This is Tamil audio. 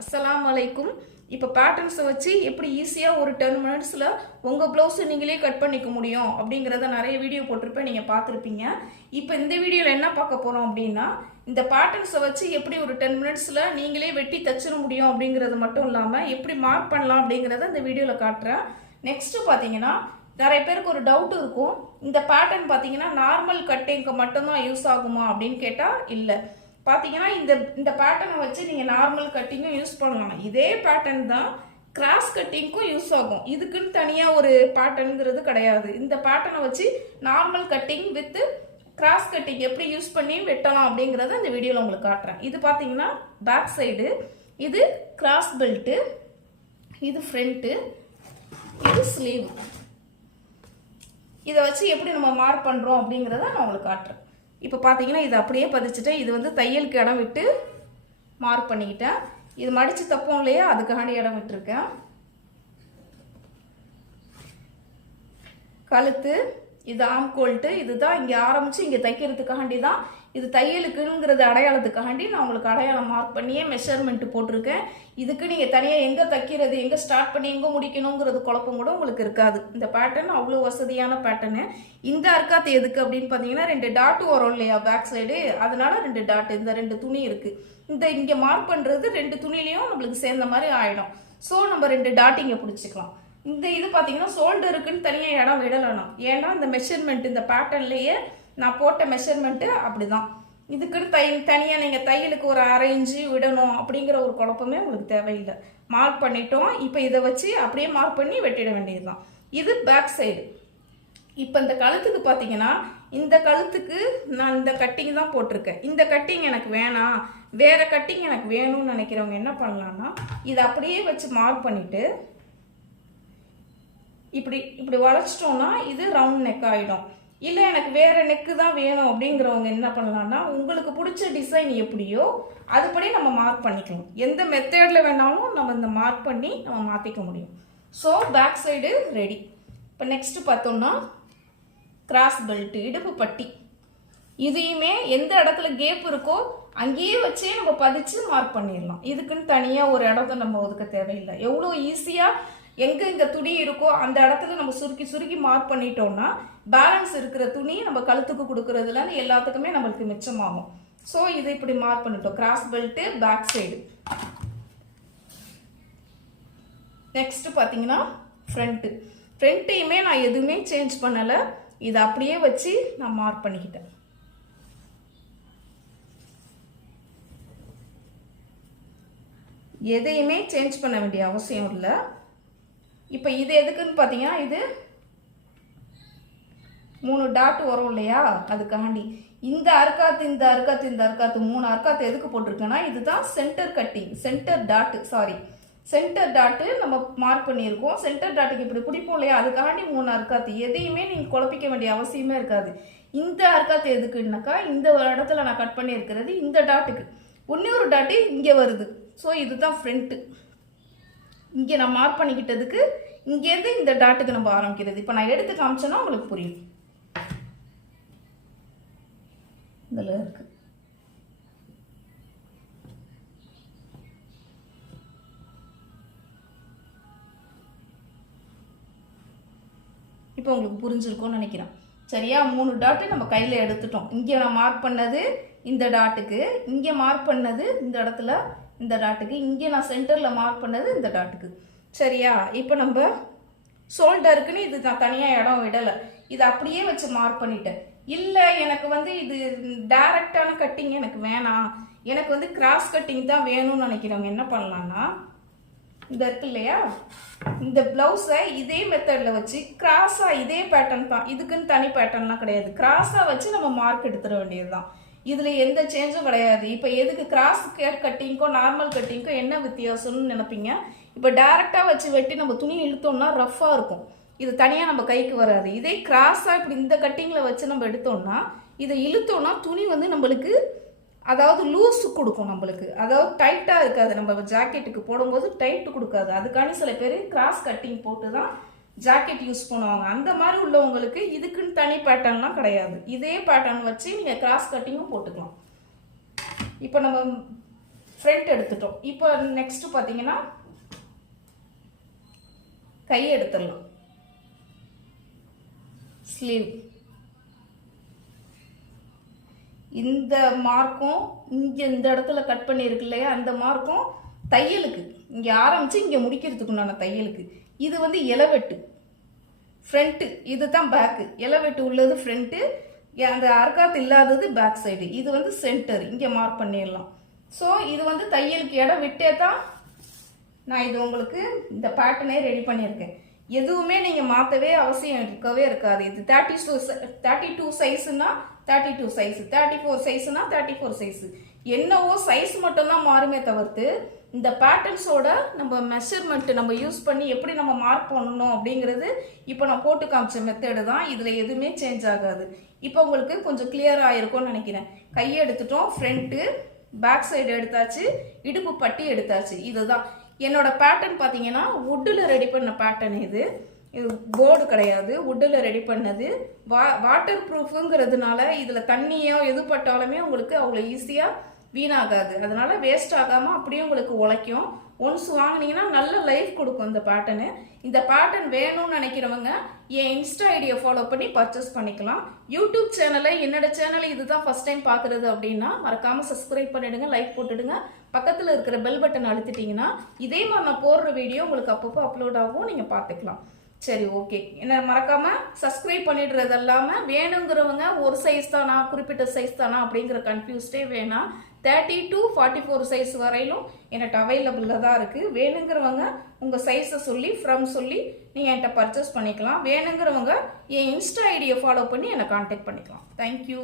அஸ்லாம் வலைக்கும் இப்போ பேட்டர்ன்ஸை வச்சு எப்படி ஈஸியாக ஒரு டென் மினிட்ஸில் உங்கள் ப்ளவுஸை நீங்களே கட் பண்ணிக்க முடியும் அப்படிங்கிறத நிறைய வீடியோ போட்டிருப்பேன். நீங்கள் பார்த்துருப்பீங்க. இப்போ இந்த வீடியோவில் என்ன பார்க்க போகிறோம் அப்படின்னா இந்த பேட்டர்ன்ஸை வச்சு எப்படி ஒரு டென் மினிட்ஸில் நீங்களே வெட்டி தச்சிட முடியும் அப்படிங்கிறது மட்டும் இல்லாமல் எப்படி மார்க் பண்ணலாம் அப்படிங்கிறத இந்த வீடியோவில் காட்டுறேன். நெக்ஸ்ட்டு பார்த்தீங்கன்னா நிறைய பேருக்கு ஒரு டவுட் இருக்கும். இந்த பேட்டர்ன் பார்த்தீங்கன்னா நார்மல் கட்டிங்க்கு மட்டும்தான் யூஸ் ஆகுமா அப்படின்னு கேட்டால் இல்லை. பார்த்தீங்கன்னா இந்த இந்த பேட்டர்னை வச்சு நீங்கள் நார்மல் கட்டிங்கும் யூஸ் பண்ணலாம். இதே பேட்டர்ன் தான் கிராஸ் கட்டிங்க்கும் யூஸ் ஆகும். இதுக்குன்னு தனியாக ஒரு பேட்டர்னுங்கிறது கிடையாது. இந்த பேட்டர்னை வச்சு normal cutting with cross cutting எப்படி யூஸ் பண்ணி வெட்டலாம் அப்படிங்கிறத இந்த வீடியோவில் உங்களுக்கு காட்டுறேன். இது பார்த்தீங்கன்னா பேக் சைடு இது கிராஸ் பெல்ட்டு இது ஃப்ரண்ட்டு இது ஸ்லீவ் இதை வச்சு எப்படி நம்ம மார்க் பண்ணுறோம் அப்படிங்கிறத நான் உங்களுக்கு காட்டுறேன். இப்போ பார்த்தீங்கன்னா இது அப்படியே பதிச்சுட்டேன். இது வந்து தையலுக்கு இடம் விட்டு மார்க் பண்ணிக்கிட்டேன். இது மடித்து தப்போம் இல்லையா? அதுக்காண்டி இடம் விட்டுருக்கேன். கழுத்து இது ஆம்கோல்ட்டு இதுதான் இங்கே ஆரம்பித்து இங்கே தைக்கிறதுக்காண்டி தான் இது தையலுக்குங்கிறது அடையாளத்துக்காண்டி நான் உங்களுக்கு அடையாளம் மார்க் பண்ணியே மெஷர்மெண்ட் போட்டிருக்கேன். இதுக்கு நீங்கள் தனியாக எங்கே தைக்கிறது எங்கே ஸ்டார்ட் பண்ணி எங்கே முடிக்கணுங்கிறது குழப்பம் கூட உங்களுக்கு இருக்காது. இந்த பேட்டர்ன் அவ்வளோ வசதியான பேட்டர்னு இந்த அர்க்காத்து எதுக்கு அப்படின்னு பார்த்தீங்கன்னா ரெண்டு டாட் வரும் இல்லையா பேக் சைடு அதனால ரெண்டு டாட் இந்த ரெண்டு துணி இருக்குது இந்த இங்கே மார்க் பண்ணுறது ரெண்டு துணிலையும் நம்மளுக்கு சேர்ந்த மாதிரி ஆகிடும் ஸோ நம்ம ரெண்டு டாட் இங்கே பிடிச்சிக்கலாம். இந்த இது பார்த்தீங்கன்னா ஷோல்டருக்குன்னு தனியாக இடம் விடலாம் ஏன்னா இந்த மெஷர்மெண்ட் இந்த பேட்டர்ன்லேயே நான் போட்ட மெஷர்மெண்ட்டு அப்படிதான். இதுக்குன்னு தை தனியாக நீங்கள் தையலுக்கு ஒரு அரைஞ்சு விடணும் அப்படிங்கிற ஒரு குழப்பமே உங்களுக்கு தேவையில்லை. மார்க் பண்ணிட்டோம். இப்போ இதை வச்சு அப்படியே மார்க் பண்ணி வெட்டிட வேண்டியதுதான். இது பேக் சைடு இப்போ இந்த கழுத்துக்கு பார்த்தீங்கன்னா இந்த கழுத்துக்கு நான் இந்த கட்டிங் தான் போட்டிருக்கேன். இந்த கட்டிங் எனக்கு வேணாம். வேறு கட்டிங் எனக்கு வேணும்னு நினைக்கிறவங்க என்ன பண்ணலான்னா இதை அப்படியே வச்சு மார்க் பண்ணிவிட்டு இப்படி இப்படி வளைச்சிட்டோம்னா இது ரவுண்ட் நெக் ஆகிடும் இல்லை எனக்கு வேறு நெக்கு தான் வேணும் அப்படிங்கிறவங்க என்ன பண்ணலாம்னா உங்களுக்கு பிடிச்ச டிசைன் எப்படியோ அதுபடி நம்ம மார்க் பண்ணிக்கலாம் எந்த மெத்தடில் வேணாலும் நம்ம இந்த மார்க் பண்ணி நம்ம மாற்றிக்க முடியும். ஸோ பேக் சைடு ரெடி இப்போ நெக்ஸ்ட்டு பார்த்தோம்னா கிராஸ் பெல்ட் இடுப்பு பட்டி. இதையுமே எந்த இடத்துல கேப் இருக்கோ அங்கேயே வச்சே நம்ம பதிச்சு மார்க் பண்ணிடலாம். இதுக்குன்னு தனியாக ஒரு இடத்த நம்ம ஒதுக்க தேவையில்லை. எவ்வளோ ஈஸியாக எங்கே இந்த துணி இருக்கோ அந்த இடத்துல நம்ம சுருக்கி சுருக்கி மார்க் பண்ணிட்டோம்னா பேலன்ஸ் இருக்கிற துணியை நம்ம கழுத்துக்கு கொடுக்கறதுல எல்லாத்துக்குமே நம்மளுக்கு மிச்சமாகும். ஸோ இதை இப்படி மார்க் பண்ணிட்டோம். Cross belt back side next பார்த்தீங்கன்னா ஃப்ரண்ட்டு ஃப்ரண்ட்டையுமே நான் எதுவுமே சேஞ்ச் பண்ணலை. இதை அப்படியே வச்சு நான் மார்க் பண்ணிக்கிட்டேன். எதையுமே சேஞ்ச் பண்ண வேண்டிய அவசியம் இல்லை. இப்போ இது எதுக்குன்னு பார்த்தீங்கன்னா இது மூணு டாட் வரும் இல்லையா? அதுக்காண்டி. இந்த அர்க்காத்து இந்த அர்க்காத்து இந்த அர்க்காத்து மூணு அர்க்காத்து எதுக்கு போட்டிருக்கேன்னா இதுதான் centre cutting centre dot sorry centre dot நம்ம மார்க் பண்ணியிருக்கோம். சென்டர் டாட்டுக்கு இப்படி பிடிப்போம் இல்லையா? அதுக்காண்டி மூணு அர்க்காத்து. எதையுமே நீங்கள் குழப்பிக்க வேண்டிய அவசியமே இருக்காது. இந்த அர்க்காத்து எதுக்குன்னாக்கா இந்த ஒரு இடத்துல நான் கட் பண்ணியிருக்கிறது இந்த டாட்டுக்கு இன்னொரு டாட்டு இங்கே வருது. ஸோ இதுதான் ஃப்ரண்ட்டு இங்கே நான் மார்க் பண்ணிக்கிட்டதுக்கு இங்கேருந்து இந்த டாட்டுக்கு நம்ம ஆரம்பிக்கிறது. இப்போ நான் எடுத்து காமிச்சேன்னா உங்களுக்கு புரியும். இதில் இருக்கு இப்போ உங்களுக்கு புரிஞ்சிருக்கும்னு நினைக்கிறேன். சரியா? மூணு டாட்டு நம்ம கையில் எடுத்துட்டோம். இங்கே நான் மார்க் பண்ணது இந்த டாட்டுக்கு இங்கே மார்க் பண்ணது இந்த இடத்துல இந்த டாட்டுக்கு இங்கே நான் சென்டரில் மார்க் பண்ணது இந்த டாட்டுக்கு சரியா? இப்போ நம்ம ஷோல்டருக்குன்னு இது நான் தனியாக இடம் விடலை. இது அப்படியே வச்சு மார்க் பண்ணிட்டேன். இல்லை எனக்கு வந்து இது டைரக்டான கட்டிங் எனக்கு வேணாம். எனக்கு வந்து கிராஸ் கட்டிங் தான் வேணும்னு நினைக்கிறவங்க என்ன பண்ணலான்னா இந்த இருக்கு இல்லையா? இந்த ப்ளவுஸை இதே மெத்தடில் வச்சு கிராஸாக இதே பேட்டர்ன் தான் இதுக்குன்னு தனி பேட்டர்ன்லாம் கிடையாது. கிராஸாக வச்சு நம்ம மார்க் எடுத்துட வேண்டியது தான் இதில் எந்த சேஞ்சும் கிடையாது. இப்போ எதுக்கு கிராஸ் கேட் கட்டிங்க்கோ நார்மல் கட்டிங்க்கோ என்ன வித்தியாசம்னு நினைப்பீங்க? இப்போ டேரெக்டாக வச்சு வெட்டி நம்ம துணி இழுத்தோம்னா ரஃப்பாக இருக்கும். இது தனியாக நம்ம கைக்கு வராது. இதே கிராஸாக இப்படி இந்த கட்டிங்கில் வச்சு நம்ம எடுத்தோம்னா இதை இழுத்தோம்னா துணி வந்து நம்மளுக்கு அதாவது லூஸ் கொடுக்கும் நம்மளுக்கு. அதாவது டைட்டாக இருக்காது. நம்ம ஜாக்கெட்டுக்கு போடும்போது டைட்டு கொடுக்காது. அதுக்காண்டி சில பேர் கிராஸ் கட்டிங் போட்டு தான் ஜாக்கெட் யூஸ் பண்ணுவாங்க. அந்த மாதிரி உள்ளவங்களுக்கு இதுக்குன்னு தனி பேட்டர்ன்லாம் கிடையாது. இதே பேட்டர்ன் வச்சு நீங்கள் கிராஸ் கட்டிங்கும் போட்டுக்கலாம். இப்போ நம்ம ஃப்ரண்ட் எடுத்துட்டோம். இப்போ நெக்ஸ்ட்டு பார்த்தீங்கன்னா கை எடுத்துடலாம். ஸ்லீவ் இந்த மார்க்கும் இங்கே இந்த இடத்துல கட் பண்ணியிருக்கு இல்லையா? அந்த மார்க்கும் தையலுக்கு. இங்கே ஆரம்பித்து இங்கே முடிக்கிறதுக்கு உண்டான தையலுக்கு. இது வந்து இலவெட்டு ஃப்ரண்ட்டு இது தான் பேக்கு இலவெட்டு உள்ளது ஃப்ரண்ட்டு அந்த அர்க்காத் இல்லாதது பேக் சைடு இது வந்து சென்டர் இங்கே மார்க் பண்ணிடலாம். ஸோ இது வந்து தையலுக்கு இடம். விட்டே தான் நான் இது உங்களுக்கு இந்த பேட்டர்னே ரெடி பண்ணியிருக்கேன். எதுவுமே நீங்கள் மாற்றவே அவசியம் இருக்கவே இருக்காது. இது thirty two thirty two சைஸுனா thirty two size thirty four சைஸ்னா thirty four size என்னவோ சைஸ் மட்டும்தான் மாறுமே தவிர்த்து இந்த பேட்டர்ன்ஸோட நம்ம மெஷர்மெண்ட்டு நம்ம யூஸ் பண்ணி எப்படி நம்ம மார்க் பண்ணணும் அப்படிங்கிறது இப்போ நான் போட்டு காமிச்ச மெத்தடு தான். இதில் எதுவுமே சேஞ்ச் ஆகாது. இப்போ உங்களுக்கு கொஞ்சம் கிளியர் ஆயிருக்கும்னு நினைக்கிறேன். கையை எடுத்துட்டோம் ஃப்ரண்ட்டு பேக் சைடு எடுத்தாச்சு இடுப்பு பட்டி எடுத்தாச்சு. இதுதான். என்னோட பேட்டர்ன் பார்த்தீங்கன்னா வுட்டில் ரெடி பண்ண பேட்டர்ன் இது. இது போர்டு கிடையாது. வுட்டில் ரெடி பண்ணது. வா வாட்டர் ப்ரூஃபுங்கிறதுனால இதில் தண்ணியோ எது பட்டாலுமே உங்களுக்கு அவ்வளோ ஈஸியாக வீணாகாது. அதனால வேஸ்ட் ஆகாமல் அப்படியே உங்களுக்கு உழைக்கும். ஒன்ஸ் வாங்குனீங்கன்னா நல்ல லைஃப் கொடுக்கும் இந்த பேட்டர்னு இந்த பேட்டர்ன் வேணும்னு நினைக்கிறவங்க என் இன்ஸ்டா ஐடியை ஃபாலோ பண்ணி பர்ச்சேஸ் பண்ணிக்கலாம். யூடியூப் சேனலை என்னோட சேனலை இதுதான் ஃபர்ஸ்ட் டைம் பார்க்குறது அப்படின்னா மறக்காமல் சப்ஸ்கிரைப் பண்ணிடுங்க லைக் போட்டுடுங்க. பக்கத்தில் இருக்கிற பெல் பட்டன் அழுத்திட்டீங்கன்னா இதே மாதிரி நான் போடுற வீடியோ உங்களுக்கு அப்பப்போ அப்லோட் ஆகும் நீங்கள் பார்த்துக்கலாம். சரி ஓகே என்ன மறக்காம சப்ஸ்கிரைப் பண்ணிடுறது இல்லாமல் வேணுங்கிறவங்க ஒரு சைஸ் தானா குறிப்பிட்ட சைஸ் தானா அப்படிங்கிற கன்ஃபியூஸ்டே வேணாம். Thirty two forty four size வரையிலும் என்கிட்ட அவைலபிளில் தான் இருக்குது வேணுங்கிறவங்க உங்கள் சைஸை சொல்லி ஃப்ரம் சொல்லி நீங்கள் என்கிட்ட பர்ச்சேஸ் பண்ணிக்கலாம். வேணுங்கிறவங்க என் இன்ஸ்டா ஐடியை ஃபாலோ பண்ணி என்னை காண்டாக்ட் பண்ணிக்கலாம். தேங்க்யூ